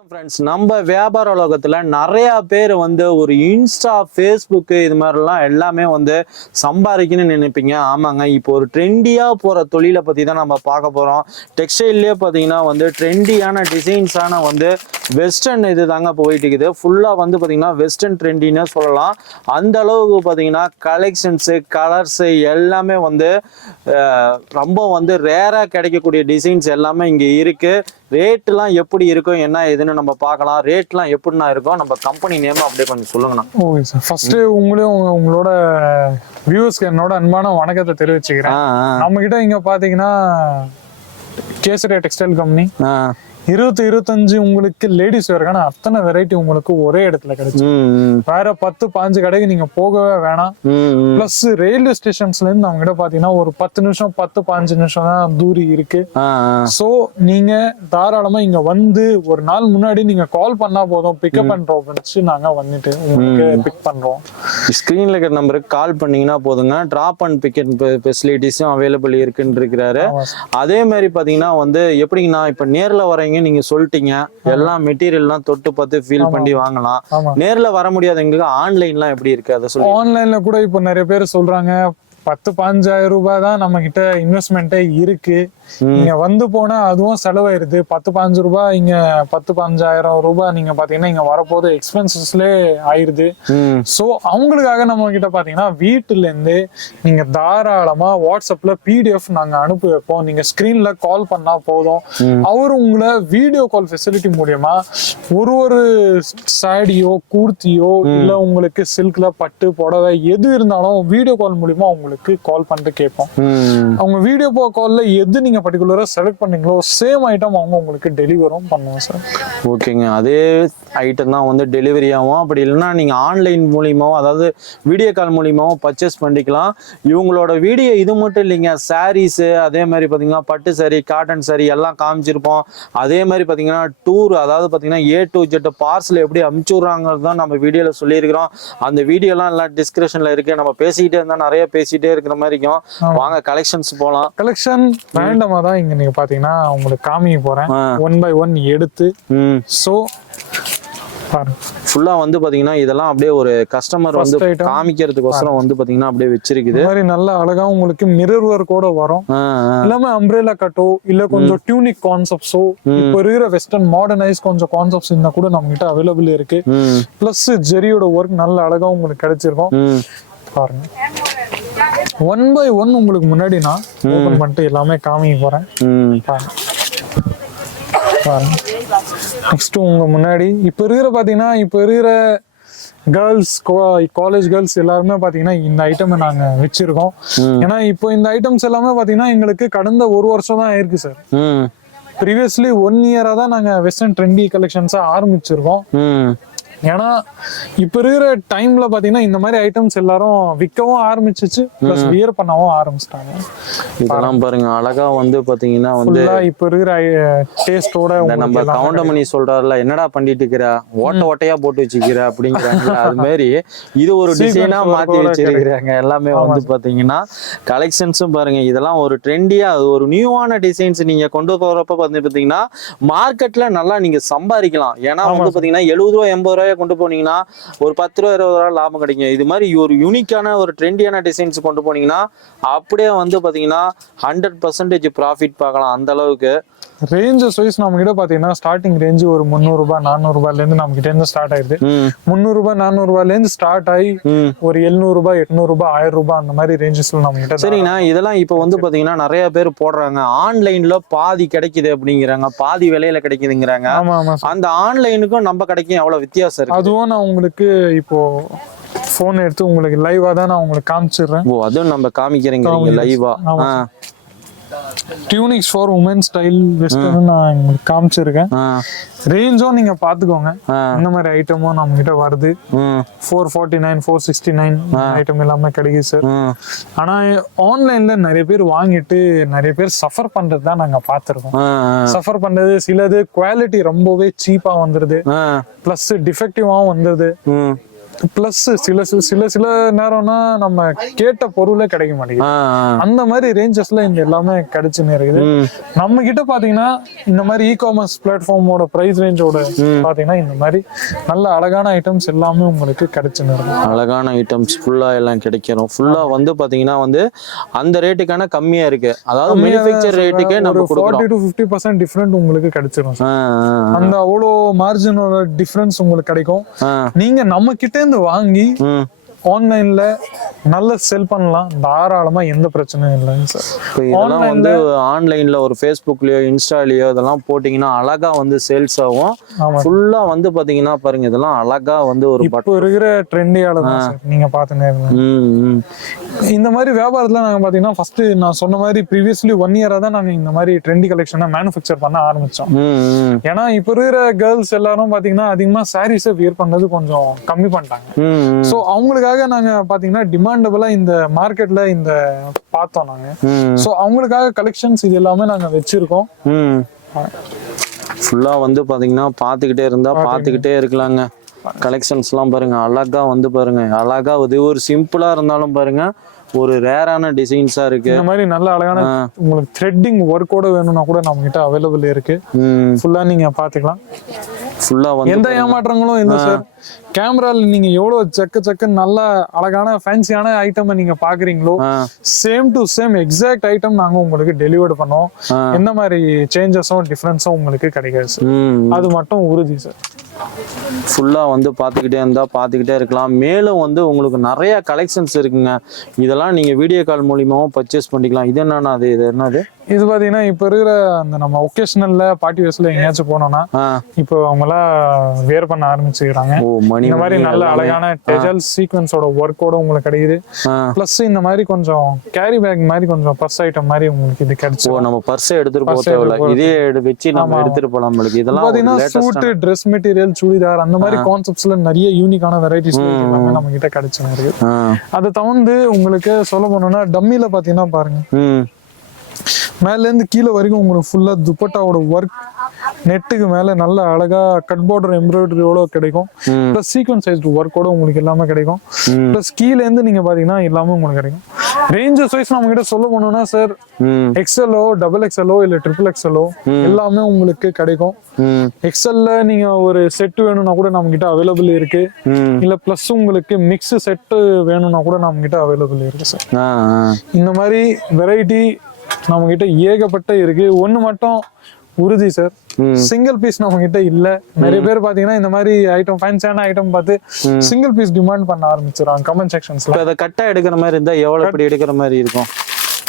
வணக்கம் ஃப்ரெண்ட்ஸ் நம்ம வியாபார உலகத்தில் நிறையா பேர் வந்து ஒரு இன்ஸ்டா ஃபேஸ்புக்கு இது மாதிரிலாம் எல்லாமே வந்து சம்பாதிக்கணும்னு நினைப்பீங்க. ஆமாங்க. இப்போ ஒரு ட்ரெண்டியாக போகிற தொழிலை பற்றி தான் நம்ம பார்க்க போகிறோம் டெக்ஸ்டைல்லே பார்த்தீங்கன்னா வந்து ட்ரெண்டியான டிசைன்ஸான வந்து வெஸ்டர்ன் இது தாங்க போயிட்டு இருக்குது. ஃபுல்லாக வந்து பார்த்தீங்கன்னா வெஸ்டர்ன் ட்ரெண்டின்னு சொல்லலாம். அந்த அளவுக்கு பார்த்தீங்கன்னா கலெக்ஷன்ஸு கலர்ஸு எல்லாமே வந்து ரொம்ப வந்து ரேராக கிடைக்கக்கூடிய டிசைன்ஸ் எல்லாமே இங்கே இருக்குது ரேட்லாம் எப்படி இருக்கும் என்ன ஏதுன்னு நம்ம பார்க்கலாம். ரேட்லாம் எப்படிண்ணா இருக்கும் நம்ம கம்பெனி நேம் அப்படியே கொஞ்சம் சொல்லுங்கண்ணா. ஓகே சார் ஃபர்ஸ்ட் உங்களையும் உங்க- உங்களோட வியூஸ்க்கு என்னோட அன்பான வணக்கத்தை தெரிவிச்சுக்கிறேன். நம்ம கிட்ட இங்க பாத்தீங்கன்னா கேசரியா டெக்ஸ்டைல் கம்பெனி இருபத்தி இருபத்தஞ்சு உங்களுக்கு லேடிஸ் வேர்க்கான அத்தனை வெரைட்டி உங்களுக்கு ஒரே இடத்துல கிடைச்சு வேற பத்து பாஞ்சு கடைக்கு நீங்க போகவே வேணாம். பிளஸ் ரயில்வே ஸ்டேஷன்ஸ்ல இருந்து நம்ம கிட்ட பாத்தீங்கன்னா ஒரு பத்து நிமிஷம் பத்து பாஞ்சு நிமிஷம் தான் தூரி இருக்கு. சோ நீங்க தாராளமா இங்க வந்து ஒரு நாள் முன்னாடி நீங்க கால் பண்ணா போதும். பிக்கப் அண்ட் ட்ராப் வச்சு நாங்க வந்துட்டு உங்களுக்கு பிக் பண்றோம். ஸ்க்ரீனில் இருக்கிற நம்பருக்கு கால் பண்ணீங்கன்னா போதுங்க. ட்ராப் அண்ட் பிக்கெட் ஃபெசிலிட்டிஸும் அவைலபிள் இருக்குன்னு இருக்கிறாரு. அதே மாதிரி பார்த்தீங்கன்னா வந்து எப்படிங்கண்ணா இப்போ நேரில் வரீங்க நீங்கள் சொல்லிட்டீங்க. எல்லா மெட்டீரியல்லாம் தொட்டு பார்த்து ஃபீல் பண்ணி வாங்கலாம். நேரில் வர முடியாதவங்களுக்கு ஆன்லைன்லாம் எப்படி இருக்கு? அதை சொல்லி ஆன்லைன்ல கூட இப்போ நிறைய பேர் சொல்றாங்க. பத்து பாஞ்சாயிரம் ரூபாய் தான் நம்ம கிட்ட இன்வெஸ்ட்மெண்ட்டே இருக்கு நீங்க வந்து போனா அதுவும் செலவாயிருது. பத்து பாஞ்சு ரூபாய் இங்க பத்து பாஞ்சாயிரம் ரூபாய் நீங்க பாத்தீங்கன்னா இங்க வரப்போது எக்ஸ்பென்சஸ்லேயே ஆயிருது. சோ அவங்களுக்காக நம்ம கிட்ட பாத்தீங்கன்னா வீட்டுல இருந்து நீங்க தாராளமா வாட்ஸ்அப்ல பிடிஎஃப் நாங்க அனுப்பி வைப்போம். நீங்க ஸ்கிரீன்ல கால் பண்ணா போதும். அவர் உங்களை வீடியோ கால் ஃபெசிலிட்டி மூலியமா ஒரு ஒரு சாடியோ கூர்த்தியோ இல்ல உங்களுக்கு சில்க்ல பட்டு புடவை எது இருந்தாலும் வீடியோ கால் மூலியமா உங்களுக்கு கால் பண்ணிட்டு கேட்போம். அவங்க வீடியோ கால்ல எது நீங்க பர்டிகுலரா செலக்ட் பண்ணீங்களோ சேம் ஐட்டம் அவங்க உங்களுக்கு டெலிவரும் பண்ணுவோம் சார் ஓகேங்க. அதே ஐட்டம் தான் வந்து டெலிவரி ஆகும் அப்படி இல்லைன்னா நீங்கள் ஆன்லைன் மூலியமாவும் அதாவது வீடியோ கால் மூலியமாவும் பர்ச்சேஸ் பண்ணிக்கலாம். இவங்களோட வீடியோ இது மட்டும் இல்லைங்க. சாரீஸு அதே மாதிரி பார்த்தீங்கன்னா பட்டு saree காட்டன் saree எல்லாம் காமிச்சிருப்போம். அதே மாதிரி பார்த்தீங்கன்னா டூர் அதாவது பார்த்தீங்கன்னா ஏ டு ஜெட் பார்சல் எப்படி அமுச்சு விட்றாங்கிறது தான் நம்ம வீடியோவில் சொல்லியிருக்கிறோம். அந்த வீடியோலாம் எல்லாம் டிஸ்கிரிப்ஷனில் இருக்கு. நம்ம பேசிக்கிட்டே இருந்தால் நிறைய பேசிக்கிட்டே இருக்கிற மாதிரி இருக்கும். வாங்க கலெக்ஷன்ஸ் போகலாம் கலெக்ஷன் ரேண்டமா தான் இங்க நீங்க பாத்தீங்கன்னா உங்களுக்கு காமிக்க போறேன். ஒன் பை ஒன் எடுத்து. சோ ஃபுல்லா வந்து பாத்தீங்கன்னா இதெல்லாம் அப்படியே ஒரு கஸ்டமர் வந்து. காமிக்கிறதுக்கோசரம் வந்து பாத்தீங்கன்னா அப்படியே வச்சிருக்குது. மாதிரி நல்ல அழகா உங்களுக்கு மிரர் ஒர்க் கூட வரும். எல்லாமே அம்ப்ரேலா கட்டோ இல்ல கொஞ்சம் டியூனிக் கான்செப்ட்ஸோ இப்போ இருக்கிற வெஸ்டர்ன் மாடர்னைஸ் கொஞ்சம் கான்செப்ட்ஸ் இருந்தா கூட நம்ம கிட்ட அவைலபிள் இருக்கு. பிளஸ் ஜெரியோட ஒர்க் நல்ல அழகா உங்களுக்கு கிடைச்சிருக்கும். பாருங்க. ஒன் பை ஒன் உங்களுக்கு முன்னாடி நான் ஓபன் பண்ணிட்டு எல்லாமே காமிக்க போறேன். நெக்ஸ்ட் உங்க முன்னாடி இப்போ இருக்கிற பாத்தீங்கன்னா இப்போ இருக்கிற கேர்ள்ஸ் காலேஜ் கேர்ள்ஸ் எல்லாருமே பாத்தீங்கன்னா இந்த ஐட்டம் நாங்க வச்சிருக்கோம். ஏன்னா இப்போ இந்த ஐட்டம்ஸ் எல்லாமே பாத்தீங்கன்னா எங்களுக்கு கடந்த ஒரு வருஷம் தான் ஆயிருக்கு சார் ப்ரீவியஸ்லி ஒன் இயரா தான் நாங்க வெஸ்டர்ன் ட்ரெண்டி கலெக்ஷன்ஸா ஆரம்பிச்சிருக்கோம். ஏன்னா இப்ப இருக்கிற டைம்ல பாத்தீங்கன்னா இந்த மாதிரி ஐட்டம்ஸ் எல்லாரும் விற்கவும் ஆரம்பிச்சிச்சு பிளஸ் வியர் பண்ணவும் ஆரம்பிச்சிட்டாங்க. இதெல்லாம் பாருங்க அழகா வந்து பாத்தீங்கன்னா வந்து இப்ப இருக்கிற டேஸ்டோட நம்ம கவுண்டமணி சொல்றாருல என்னடா பண்ணிட்டு இருக்கிற? ஓட்ட ஓட்டையா போட்டு வச்சுக்கிற? அப்படிங்கிறாங்க அது மாதிரி இது ஒரு டிசைனா மாத்தி வச்சிருக்கிறாங்க. எல்லாமே வந்து பாத்தீங்கன்னா கலெக்ஷன்ஸும் பாருங்க இதெல்லாம் ஒரு ட்ரெண்டியா ஒரு நியூவான டிசைன்ஸ் நீங்க கொண்டு போறப்ப வந்து பாத்தீங்கன்னா மார்க்கெட்ல நல்லா நீங்க சம்பாதிக்கலாம். ஏன்னா வந்து பாத்தீங்கன்னா எழுபது ரூபா எண்பது ரூபாய் கொண்டு போனீங்கன்னா ஒரு பத்து ரூபா இருபது ரூபா லாபம் கிடைக்கும். இது மாதிரி ஒரு யூனிக்கான ஒரு ட்ரெண்டியான டிசைன்ஸ் கொண்டு போனீங்கன்னா அப்படியே வந்து பாத்தீங்கன்னா ஹண்ட்ரட் பர்சன்டேஜ் ப்ராஃபிட் பார்க்கலாம் அந்த அளவுக்கு. ரேஞ்சஸ் வைஸ் நம்ம கிட்ட பாத்தீங்கன்னா ஸ்டார்டிங் ரேஞ்ச் ஒரு முந்நூறு ரூபாய் நானூறு ரூபாய்ல இருந்து நம்ம கிட்ட இருந்து ஸ்டார்ட் ஆயிருது. ம். முந்நூறு ரூபாய் நானூறு ரூபாய்ல இருந்து ஸ்டார்ட் ஆகி ஒரு எழுநூறு ரூபாய் ஆயிரம் ரூபாய் அந்த மாதிரி ரேஞ்சஸ்ல நம்ம கிட்ட சரிங்கண்ணா இதெல்லாம் இப்போ வந்து பாத்தீங்கன்னா நிறைய பேர் போடுறாங்க. ஆன்லைன்ல பாதி கிடைக்குது அப்படிங்கிறாங்க. பாதி விலையில கிடைக்குதுங்கிறாங்க. ஆமா ஆமா. அந்த ஆன்லைனுக்கும் நம்ம கடைக்கும் எவ்வளவு வித்தியாசம் இருக்கு அதுவும் நான் உங்களுக்கு இப்போ போன் எடுத்து உங்களுக்கு லைவா தான் நான் உங்களுக்கு காமிச்சிடுறேன். ஓ அதுவும் நம்ம காமிக்கிறீங்க லைவா. Tunics for woman style western நான் உங்களுக்கு காமிச்சிருக்கேன். ரேஞ்சும் நீங்க பாத்துக்கோங்க இந்த மாதிரி ஐட்டமும் நம்ம கிட்ட வருது. Four forty nine four sixty nine item எல்லாமே கிடைக்குது சார் ஆனா ஆன்லைன்ல நிறைய பேர் வாங்கிட்டு நிறைய பேர் சஃபர் பண்றது தான் நாங்க பார்த்திருக்கோம். சஃபர் பண்றது சிலது குவாலிட்டி ரொம்பவே சீப்பா வந்துருது. பிளஸ் டிஃபெக்டிவாவும் வந்துருது. பிளஸ் சில சில சில சில நேரம்னா நம்ம கேட்ட பொருளே கிடைக்க மாட்டேங்குது. அந்த மாதிரி ரேஞ்சஸ்ல இந்த எல்லாமே கிடைச்சுன்னு இருக்குது. நம்ம கிட்ட பாத்தீங்கன்னா இந்த மாதிரி இ காமர்ஸ் பிளாட்ஃபார்மோட பிரைஸ் ரேஞ்சோட பாத்தீங்கன்னா இந்த மாதிரி நல்ல அழகான ஐட்டம்ஸ் எல்லாமே உங்களுக்கு கிடைச்சுன்னு இருக்கும் அழகான ஐட்டம்ஸ் ஃபுல்லா எல்லாம் கிடைக்கிறோம். ஃபுல்லா வந்து பாத்தீங்கன்னா வந்து அந்த ரேட்டுக்கான கம்மியா இருக்கு. அதாவது மேனுஃபேக்சர் ரேட்டுக்கே நம்ம கொடுக்குறோம். Forty to fifty percent different உங்களுக்கு கிடைச்சிரும். அந்த அவ்வளோ மார்ஜினோட டிஃபரன்ஸ் உங்களுக்கு கிடைக்கும். நீங்க நம்ம கிட்ட வாங்கி ஆன்லைன்ல நல்ல செல் பண்ணலாம். தாராளமா எந்த பிரச்சனையும் இல்லைங்க சார். இப்போ இதெல்லாம் வந்து ஆன்லைன்ல ஒரு ஃபேஸ்புக்லயோ இன்ஸ்டாலயோ இதெல்லாம் போட்டீங்கன்னா அழகா வந்து சேல்ஸ் ஆகும். ஆமா ஃபுல்லா வந்து பாத்தீங்கன்னா பாருங்க இதெல்லாம் அழகா வந்து ஒரு இப்போ இருக்கிற ட்ரெண்டியால தான் சார். நீங்க பாத்துனே இருங்க. ம், ம். இந்த மாதிரி வியாபாரத்துல நாங்க பாத்தீங்கன்னா ஃபர்ஸ்ட் நான் சொன்ன மாதிரி ப்ரீவியஸ்லி ஒன் இயரா தான் நாங்க இந்த மாதிரி ட்ரெண்டி கலெக்ஷனை மேனுஃபேக்சர் பண்ண ஆரம்பிச்சோம். ஏன்னா இப்போ இருக்கிற கேர்ள்ஸ் எல்லாரும் பாத்தீங்கன்னா அதிகமா சாரீஸை வியர் பண்ணது கொஞ்சம் கம்மி பண்ணிட்டாங்க. ம், ம். அவங்களுக்காக நாங்க பாத்தீங்கன்னா டிமாண்டபிளா இந்த மார்க்கெட்ல இந்த பார்த்தோம் நாங்க. சோ அவங்களுக்காக கலெக்ஷன்ஸ் இது எல்லாமே நாங்க வச்சிருக்கோம். ம். ஃபுல்லா வந்து பாத்தீங்கன்னா பாத்துக்கிட்டே இருந்தா பாத்துக்கிட்டே. இருக்கலாங்க. கலெக்ஷன்ஸ்லாம் பாருங்க அழகா வந்து பாருங்க. அழகா இது ஒரு சிம்பிளா இருந்தாலும் பாருங்க ஒரு ரேரான டிசைன்ஸா இருக்கு. இந்த மாதிரி நல்ல அழகான உங்களுக்கு த்ரெட்டிங் ஒர்க்கோட வேணும்னா கூட நம்ம கிட்ட அவைலபிள் இருக்கு ஃபுல்லா நீங்க பாத்துக்கலாம். ஃபுல்லா வந்து எந்த ஏமாற்றங்களும் இல்ல சார் கேமரால நீங்க எவ்வளவு செக்க செக்க நல்ல அழகான ஃபேன்சியான ஐட்டம் நீங்க பாக்குறீங்களோ same to same exact item நாங்க உங்களுக்கு டெலிவர்ட் பண்ணோம். எந்த மாதிரி சேஞ்சஸும் டிஃபரன்ஸும் உங்களுக்கு கிடைக்காது சார் அது மட்டும் உறுதி சார் ஃபுல்லா வந்து பார்த்துக்கிட்டே இருந்தா பார்த்துக்கிட்டே இருக்கலாம். மேலும் வந்து உங்களுக்கு நிறைய கலெக்ஷன்ஸ் இருக்குங்க. இதெல்லாம் நீங்க வீடியோ கால் மூலியமாவும் பர்ச்சேஸ் பண்ணிக்கலாம். இது என்னன்னா அது? இது என்னது? இது பாத்தீங்கன்னா இப்ப இருக்கிற அந்த நம்ம ஒகேஷனல்ல பார்ட்டி வேஸ்ல எங்கேயாச்சும் போனோம்னா இப்போ அவங்க எல்லாம் வேர் பண்ண ஆரம்பிச்சுக்கிறாங்க. இந்த மாதிரி நல்ல. அழகான டெஜல் சீக்வன்ஸோட ஒர்க்கோட உங்களுக்கு கிடைக்குது. பிளஸ் இந்த மாதிரி கொஞ்சம் கேரி பேக் மாதிரி கொஞ்சம் பர்ஸ் ஐட்டம் மாதிரி உங்களுக்கு இது கிடைச்சு. நம்ம பர்ஸை எடுத்துட்டு போக தேவையில்ல. இதே வச்சு நம்ம எடுத்துட்டு போலாம் நம்மளுக்கு. இதெல்லாம் பாத்தீங்கன்னா latest suit dress material churidar அந்த மாதிரி கான்செப்ட்ஸ்ல நிறைய யூனிக்கான வெரைட்டிஸ் நம்ம கிட்ட கிடைச்சுன்னு இருக்கு அதை தவிர்த்து உங்களுக்கு சொல்ல போனோம்னா டம்மில பாத்தீங்கன்னா பாருங்க. ம் மேல இருந்து கீழே வரைக்கும் உங்களுக்கு ஃபுல்லா துப்பட்டாவோட ஒர்க் நெட்டுக்கு மேல நல்ல அழகா கட் பார்டர் எம்ப்ராய்டரியோட கிடைக்கும். பிளஸ் சீக்வன்ஸ் சைஸ் ஒர்க்கோட உங்களுக்கு எல்லாமே கிடைக்கும். பிளஸ் கீழே இருந்து நீங்க பாத்தீங்கன்னா எல்லாமே உங்களுக்கு கிடைக்கும். ரேஞ்சஸ் வைஸ் நம்ம கிட்ட சொல்ல போனோம்னா சார் எக்ஸ்எல்ஓ டபுள் எக்ஸ்எல்ஓ இல்ல ட்ரிபிள் எக்ஸ்எல்ஓ எல்லாமே உங்களுக்கு கிடைக்கும். எக்ஸ்எல்ல நீங்க ஒரு செட் வேணும்னா கூட நம்ம கிட்ட அவைலபிள் இருக்கு இல்ல பிளஸ் உங்களுக்கு மிக்ஸ் செட் வேணும்னா கூட நம்ம கிட்ட அவைலபிள் இருக்கு சார். இந்த மாதிரி வெரைட்டி நம்ம கிட்ட ஏகப்பட்ட இருக்கு. ஒண்ணு மட்டும் உறுதி சார் சிங்கிள் பீஸ் நம்ம கிட்ட இல்ல. நிறைய பேர் பாத்தீங்கன்னா இந்த மாதிரி ஐட்டம் ஃபேன்சியான ஐட்டம் பார்த்து சிங்கிள் பீஸ் டிமாண்ட் பண்ண ஆரம்பிச்சிடறாங்க கமெண்ட் செக்ஷன்ஸ்ல இப்ப அதை கட்டா எடுக்கிற மாதிரி இருந்தா எவ்வளவு இப்படி எடுக்கிற மாதிரி இருக்கும்?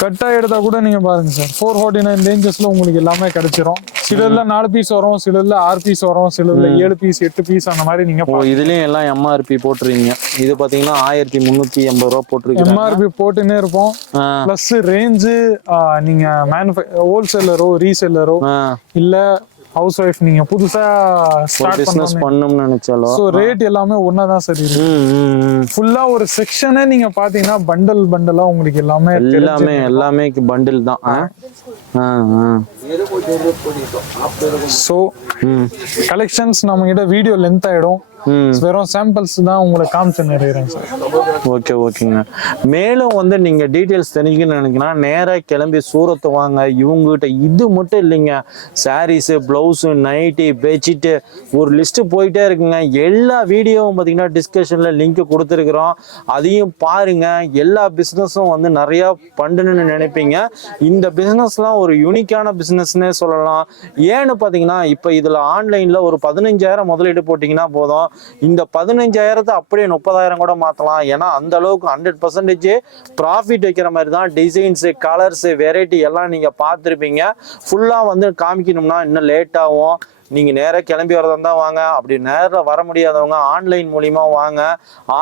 கட்டா எடுத்தா கூட நீங்க பாருங்க சார். ஃபோர் ஃபார்ட்டி நைன் ரேஞ்சஸ்ல உங்களுக்கு எல்லாமே கிடைச்சிரும். சிலர்ல நாலு பீஸ் வரும் சிலர்ல ஆறு பீஸ் வரும் சிலர்ல ஏழு பீஸ் எட்டு பீஸ் அந்த மாதிரி நீங்க ஓ இதுலயும் எல்லாம் எம்ஆர்பி போட்டுருவீங்க. இது பாத்தீங்கன்னா ஆயிரத்தி முந்நூத்தி எண்பது ரூபா போட்டிருக்கீங்க எம்ஆர்பி போட்டுன்னே இருப்போம். பிளஸ் ரேஞ்சு நீங்க மேனுஃபே ஹோல்சேலரோ ரீசேலரோ இல்ல ஹவுஸ் ஒய்ஃப் நீங்க புதுசா ஸ்டார்ட் பிசினஸ் பண்ணணும் பண்ணணும்னு நினைச்சாலும் ஸோ ரேட் எல்லாமே சார் ம், ம், ம். ஃபுல்லா ஒரு செக்ஷனே நீங்க பாத்தீங்கன்னா பண்டல் பண்டலா உங்களுக்கு எல்லாமே எல்லாமே எல்லாமே பண்டில் தான். ம், கலெக்ஷன்ஸ் நம்ம கிட்ட வீடியோ லென்த் ஆயிடும். வெறும் சாம்பிள்ஸ் தான் உங்களுக்கு காமிச்சு நிறையிறேன் சார். ஓகே ஓகேங்க. மேலும் வந்து நீங்க டீட்டெயில்ஸ் தெரிஞ்சுக்கணும்னு நினைக்கினா நேரா கிளம்பி சூரத்தை வாங்க. இவங்ககிட்ட இது மட்டும் இல்லைங்க. சாரீஸு ப்ளவுஸு நைட்டி பெட்ஷீட்டு ஒரு லிஸ்ட் போயிட்டே இருக்குங்க. எல்லா வீடியோவும் பார்த்தீங்கன்னா டிஸ்கஷன்ல லிங்க் கொடுத்துருக்குறோம். அதையும் பாருங்க. எல்லா பிஸ்னஸும் வந்து நிறையா பண்ணணும்னு நினைப்பீங்க. இந்த பிஸ்னஸ்லாம் ஒரு யூனிக்கான பிஸ்னஸ்னே சொல்லலாம். ஏன்னு பார்த்தீங்கன்னா இப்போ இதில் ஆன்லைனில் ஒரு பதினஞ்சாயிரம் முதலீடு போட்டிங்கன்னா போதும். இந்த பதினஞ்சாயிரத்தை அப்படியே முப்பதாயிரம் கூட மாற்றலாம் ஏன்னா அந்த அளவுக்கு ஹண்ட்ரட் பர்சன்டேஜ் ப்ராஃபிட் வைக்கிற மாதிரி தான் டிசைன்ஸு கலர்ஸு வெரைட்டி எல்லாம் நீங்கள் பார்த்துருப்பீங்க. ஃபுல்லாக வந்து காமிக்கணும்னா இன்னும் லேட் ஆகும். நீங்கள் நேராக கிளம்பி வரதா தான் வாங்க. அப்படி நேரில் வர முடியாதவங்க ஆன்லைன் மூலிமா வாங்க.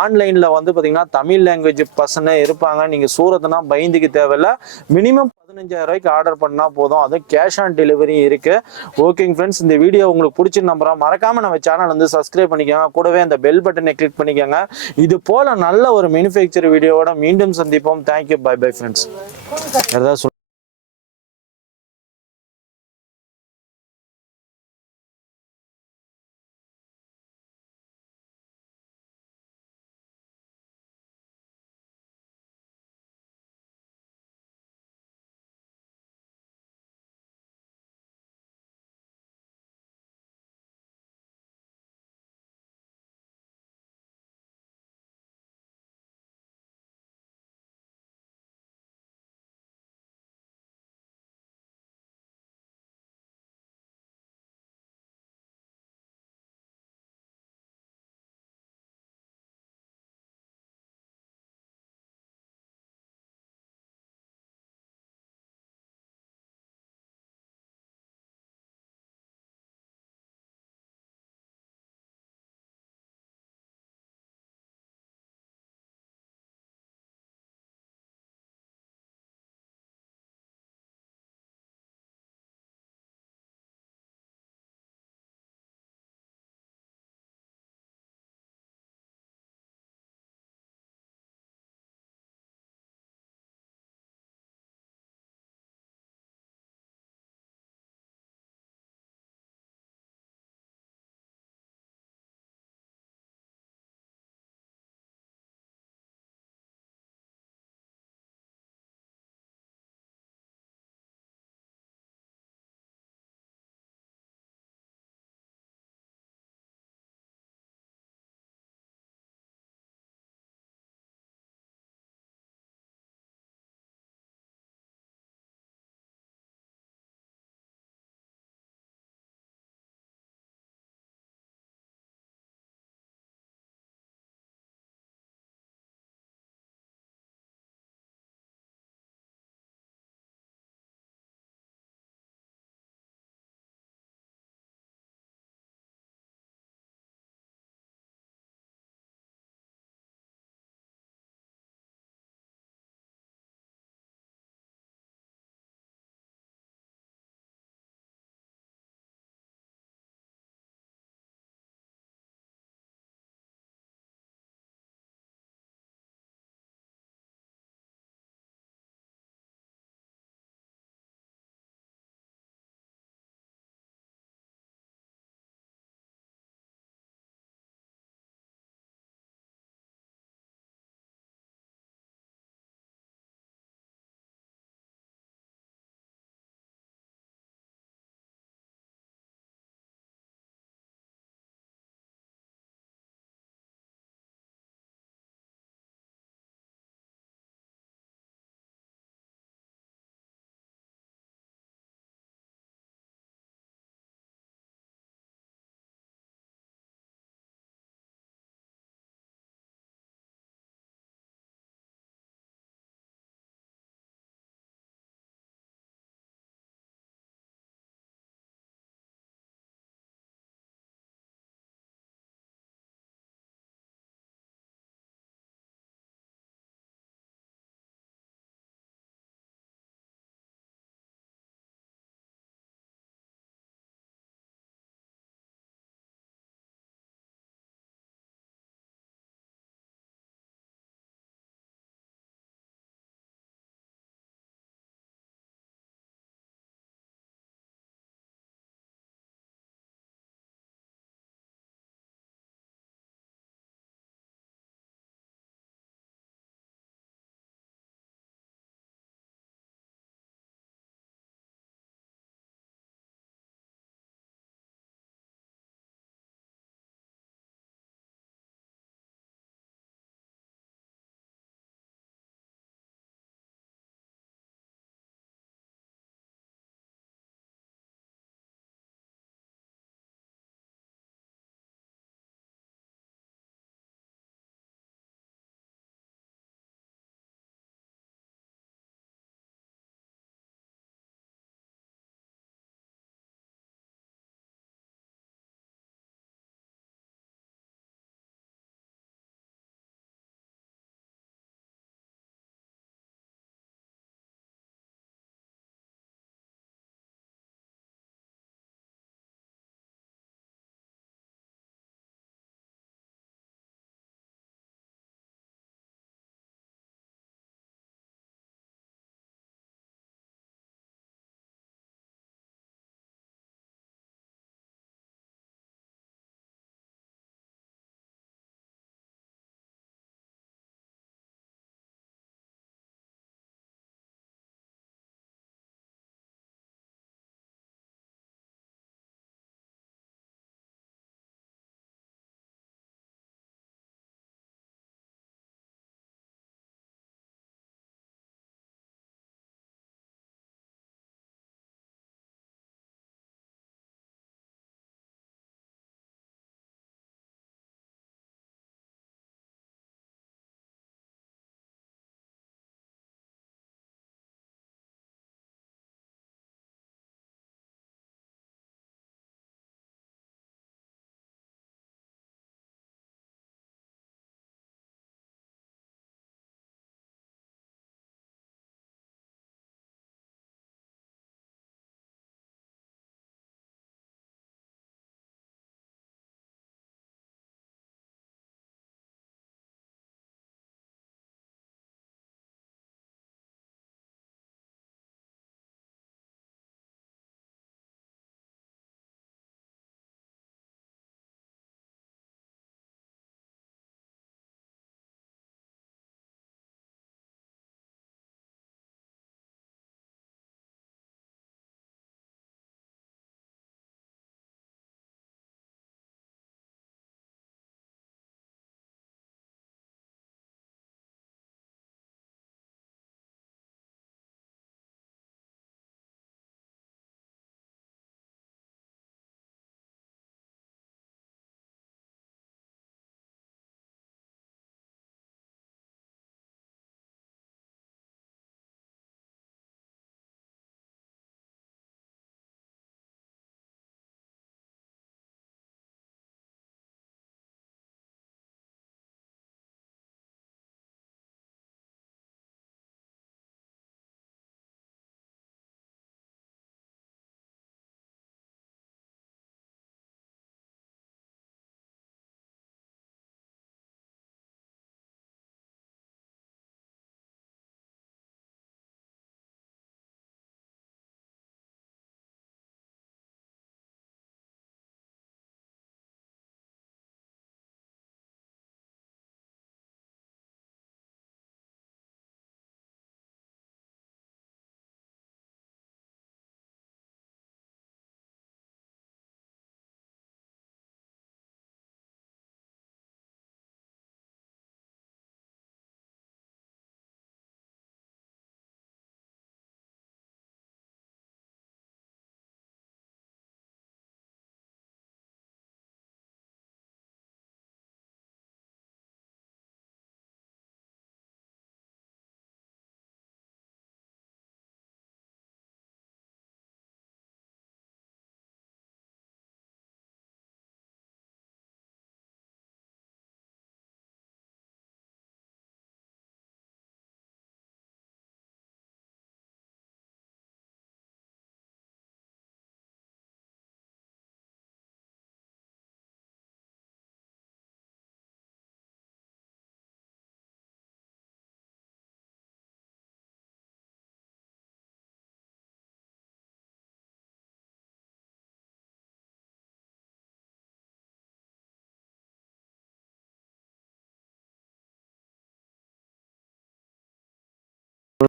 ஆன்லைனில் வந்து பார்த்தீங்கன்னா தமிழ் லாங்குவேஜ் பர்சனே இருப்பாங்க. நீங்கள் சூரத்னா பயந்துக்கு தேவையில்ல. மினிமம் பதினஞ்சாயிரம் ரூபாய்க்கு ஆர்டர் பண்ணால் போதும். அதுவும் கேஷ் ஆன் டெலிவரி இருக்கு. ஓகேங்க ஃப்ரெண்ட்ஸ் இந்த வீடியோ உங்களுக்கு பிடிச்சி நம்புறோம் மறக்காம நம்ம சேனல் வந்து சப்ஸ்கிரைப் பண்ணிக்கோங்க. கூடவே அந்த பெல் பட்டனை கிளிக் பண்ணிக்கோங்க. இது போல நல்ல ஒரு மேனுஃபேக்சர் வீடியோவோட மீண்டும் சந்திப்போம். தேங்க்யூ பை பை ஃப்ரெண்ட்ஸ் ஏதாவது